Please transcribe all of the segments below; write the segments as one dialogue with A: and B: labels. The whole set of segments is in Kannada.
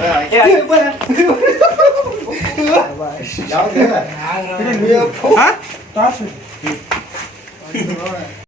A: ಆಮೇಲೆ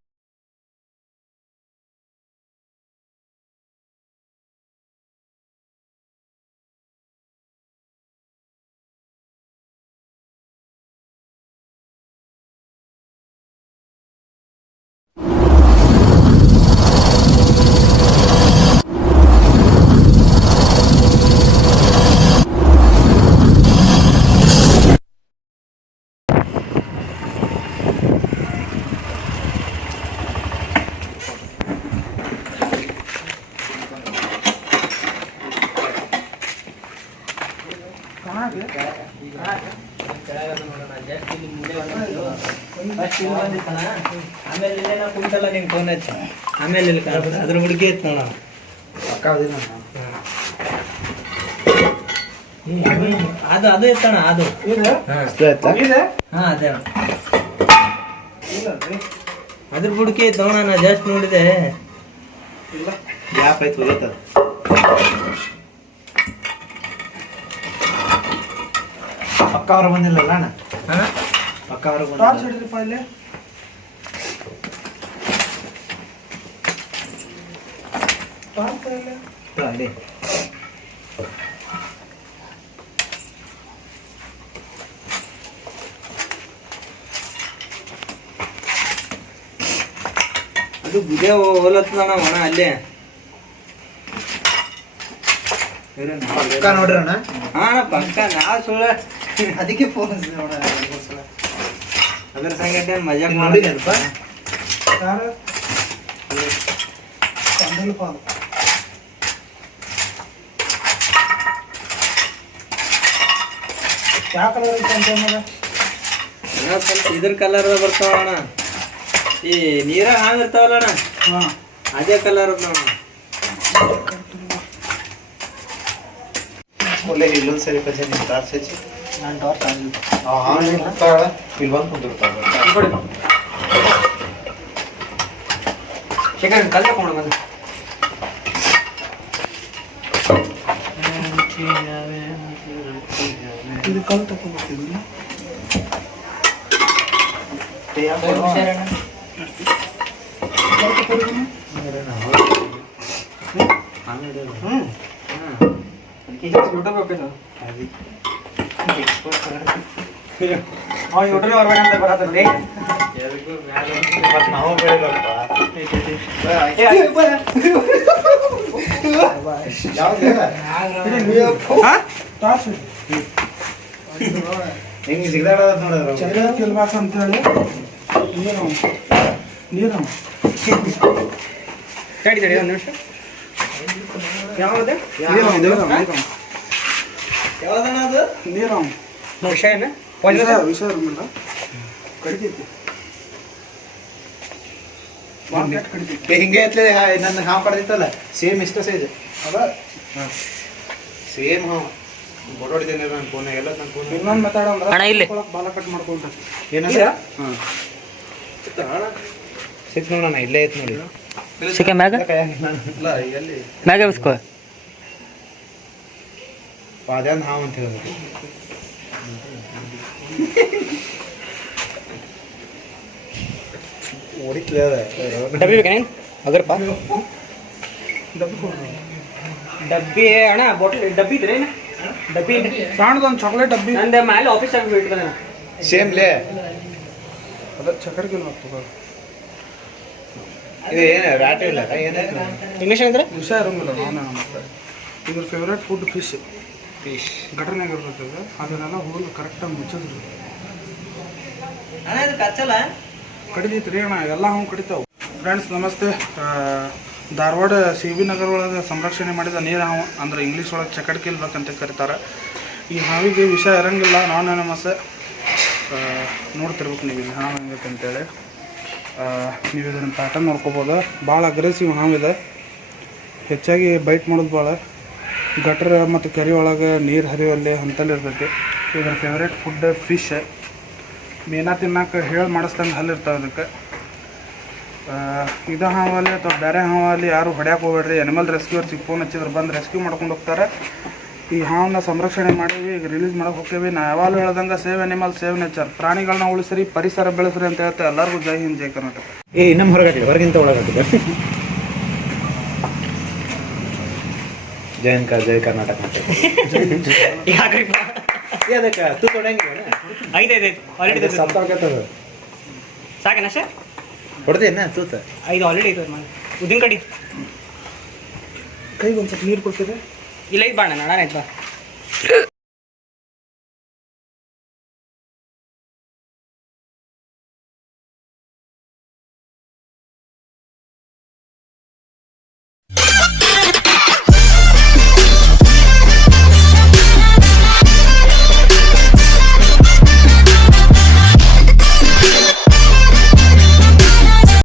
A: ಕುಂತಲ್ಲ ನಿಂಗೆ ಫೋನ್ ಆಮೇಲೆ ಇಲ್ಲಿ ಅದ್ರ ಹುಡುಗಿ ಐತೆ ನೋಡ ಅದು ಅದು ಇತ್ತಣ ಅದು ಹಾ ಅದೇ. ಅದ್ರ ಬುಡ್ಕಿ ಐತೆ ನೋಡ ನೋಡಿದೆ
B: ಗ್ಯಾಪ್ ಆಯ್ತು ಹೋಗೈತೆ ಅದು. ಅಕ್ಕ ಅವ್ರ ಬಂದಿಲ್ಲಲ್ಲ ಅಣ್ಣ
A: ಹಾ
B: ಅಕ್ಕ ಅವ್ರ ಬಂದಿಲ್ಲ ಅದೇ
A: ಅದು ಬುದೇ ಹೋಲತ್ತಣ ಒಣ ಅಲ್ಲೇ
B: ಅಕ್ಕ ನೋಡ್ರಿ ಅಣ್ಣ
A: ಹಾ ಅಣ್ಣ ಪಕ್ಕ ನಾ ಸುಳ್ಳ
B: ಅದಕ್ಕೆ ಫೋನ್ ನೋಡ
A: ಅದ್ರ ಸಂಗತಿ ಮಜಾ
B: ನೋಡಿದೇನಪ್ಪ
A: ಸ್ವಲ್ಪ ಇದ್ರ ಕಲರ್ ಬರ್ತಾವ ಅಣ್ಣ. ಈ ನೀರ ಹಾಂಗ್ ಇರ್ತಾವಲ್ಲ ಅಣ್ಣ? ಅದೇ ಕಲರ್ ಅದ ನೋಡ
B: ನಿಮ್ಗೆ. ಇಲ್ಲೊಂದ್ ಸರಿ ಕಸ ನಿಮ್ ಟಾರ್ಚ್ ಹಚ್ಚಿ
A: ನಾನು ಟಾರ್ಚ್
B: ಇಲ್ಲಿ ಬಂದು ಕುಂದಿರ್ತಾವ
A: ಶೇಖರ್ ಕಲ್ ತಗೊಂಡು ಬಂದ.
C: ಇದು ಕಲ್ ತಗೊಂಡ್ಬರ್ತಿದ್ವಿ
B: ಮತ್ ಬಾಯ್ ಬೆಳಿಬೇಕಪ್ಪ
C: ಟಾರ್ಚ್
B: ಹೆಂಗ್ ಸಿಗ್ದಾಡದ ನೋಡಿದ್ರ
C: ಚೈನ ಕೆಲ್ವಾಸ ಅಂತ ಹೇಳಿ ನೀರು. ನೀರು.
A: ತಡಿ ತಡಿ ಒಂದು ನಿಮಿಷ. ಯಾವ್ದು? ಯಾವ್ದಣ್ಣ ಅದು?
C: ನೀರು
A: ವಿಷಯನ
C: ವಿಷ ವಿಷ ಇರಂಗಿಲ್ಲ ಕಡಿತೈತಿ
B: ಹಿಂಗೆ ಐತ್ಲೆ ನನ್ನ ಹಾವು ಕಡ್ದಿತ್ತಲ್ಲ? ಸೇಮ್ ಇಷ್ಟ ಸೈಜ್
C: ಅದ?
B: ಸೇಮ್ ಹಾವು. ಹೊಡಿತೀನಿ ನನ್ನ ಫೋನ್ ಎಲ್ಲ ನನ್ನ ಫೋನ್
C: ಇನ್ನೊಂದು ಮೆಥಡ್ ಅಂದ್ರೆ
A: ಅಣ್ಣ, ಇಲ್ಲಿ.
C: ಬಾಲ ಕಟ್ ಮಾಡ್ಕೊಂಡ್ರೆ
B: ಏನಂದ್ರೆ
C: ಹಾಂ.
B: ಸಿಕ್ ನೋಡೋಣ ಇಲ್ಲೇ ಐತೆ ನೋಡಿ.
A: ಸಿಕ್ಕ ಮ್ಯಾಗ? ಮ್ಯಾಗ ಬಿಸ್ಕೋ.
B: ಪಾದ್ಯಾನ್ ಹಾವು ಅಂತ ಹೇಳಿದ್ರು
A: ಡಬ್ಬಿ ಬೇಕೇನು ಅಗರ್ಪ
C: ಡಬ್ಬಿ
A: ಅಣ್ಣ ಬಾಟ್ಲ್ ಡಬ್ಬಿ ಇದ್ರೆ ಡಬ್ಬಿ
C: ಸಣ್ಣದೊಂದು ಚಾಕ್ಲೇಟ್ ಡಬ್ಬಿ
A: ನಂದು ಮೇಲೆ ಆಫೀಸ್ ಆಗಿ ಇಟ್ಕೊಂಡೆ
B: ಸೇಮ್ ಲೇ
C: ಅದ ಚಕರ್ ಕೆಲ್ವ ತಗೋ
B: ಇದು ಏನು ರಾಟೆ ಇಲ್ಲ ಏನಾಯ್ತು
A: ಇಂಗ್ಲೀಷ್ ಅಂದ್ರೆ
C: ಹುಷಾರು ಇರಂಗಿಲ್ಲ ನಾನು ಇದ್ರ ಫೇವ್ರೇಟ್ ಫುಡ್ ಫಿಶ್
B: ಫಿಶ್
C: ಘಟನೆಯಾಗ ಇರ್ತೈತೆ ಅದನ್ನೆಲ್ಲ ಹುಡುಗ ಕರೆಕ್ಟಾಗಿ ಮುಚ್ಚಿದ್ರು.
A: ಅಣ್ಣ ಕಚ್ಚಲ್ಲ
C: ಕಡಿತೈತಿ ರೀ ಅಣ್ಣ ಎಲ್ಲ ಹಂಗೆ ಕಡಿತಾವೆ. ಫ್ರೆಂಡ್ಸ್ ನಮಸ್ತೆ. ಧಾರವಾಡ ಸಿ ಬಿ ನಗರ ಒಳಗೆ ಸಂರಕ್ಷಣೆ ಮಾಡಿದ ನೀರು ಹಾವು ಅಂದ್ರೆ ಇಂಗ್ಲೀಷ್ ಒಳಗೆ ಅಂತ ಕರೀತಾರೆ. ಈ ಹಾವಿಗೆ ವಿಷ ಇರಂಗಿಲ್ಲ ನಾನು ನಮಸ್ತೆ ನೋಡ್ತಿರ್ಬೇಕು ನೀವು ಇಲ್ಲಿ ಹಾವು ಹೆಂಗೈತೆ ಅಂತೇಳಿ. ನೀವು ಇದನ್ನು ಪ್ಯಾಟರ್ನ್ ನೋಡ್ಕೋಬೋದು. ಭಾಳ ಅಗ್ರೆಸಿವ್ ಹಾವಿದೆ ಹೆಚ್ಚಾಗಿ ಬೈಟ್ ಮಾಡೋದು ಭಾಳ ಗಟ್ರ ಮತ್ತು ಕೆರೆ ಒಳಗೆ ನೀರು ಹರಿಯುವಲ್ಲಿ ಅಂತಲ್ಲಿ ಇರ್ತೈತಿ. ಇದ್ರ ಫೇವ್ರೇಟ್ ಫುಡ್ ಫಿಶ್ ಮೀನ ತಿನ್ನಕ್ಕೆ ಹೇಳಿ ಮಾಡಿಸ್ದಂಗೆ ಹಲ್ಲಿರ್ತಾವೆ ಅದಕ್ಕೆ ಇದು ಹಾವಲ್ಲಿ ಅಥವಾ ಬೇರೆ ಹಾವಲ್ಲಿ ಯಾರು ಹೊಡ್ಯಾಕೆ ಹೋಗ್ಬೇಡ್ರಿ. ಅನಿಮಲ್ ರೆಸ್ಕ್ಯೂರ್ಸಿಗೆ ಫೋನ್ ಹಚ್ಚಿದ್ರೆ, ಬಂದು ರೆಸ್ಕ್ಯೂ ಮಾಡ್ಕೊಂಡು ಹೋಗ್ತಾರೆ. ಈ ಹಾವನ್ನ ಸಂರಕ್ಷಣೆ ಮಾಡೀವಿ, ಈಗ ರಿಲೀಸ್ ಮಾಡೋಕೆ ಹೋಗ್ತೀವಿ ನಾ ಯಾವಾಗಲೂ ಹೇಳ್ದಂಗೆ ಸೇವ್ ಅನಿಮಲ್ ಸೇವ್ ನೇಚರ್ ಪ್ರಾಣಿಗಳನ್ನ ಉಳಿಸ್ರಿ, ಪರಿಸರ ಬೆಳೆಸ್ರಿ ಅಂತ ಹೇಳ್ತಾ ಎಲ್ಲರಿಗೂ ಜೈ ಹಿಂದ್, ಜೈ ಕರ್ನಾಟಕ.
B: ಏ ನಮ್ಮ ಹೊರಗಡೆ, ಹೊರಗಿಂತ ಒಳಗಡೆ ಜೈ ಜಯ ಕರ್ನಾಟಕ ಅದಕ್ಕೆ
D: ಆಲ್ರೆಡಿ
B: ಸತ್ತಾಗತ್ತದ
D: ಸಾಕೇನ ಸರ್
B: ಹೊಡೆದೇನ ತೂತ
D: ಐದು ಆಲ್ರೆಡಿ ಐತೆ ಮಾಡಿ. ಉದ್ದಿನ ಕಡಿ.
C: ಕೈ ಒಂದು ಸ್ವಲ್ಪ ನೀರು ಕೊಡ್ತೀರಾ?
D: ಇಲ್ಲ ಇದು ಬಾಣ ನಾಳೆ ಆಯ್ತು ಬಾ.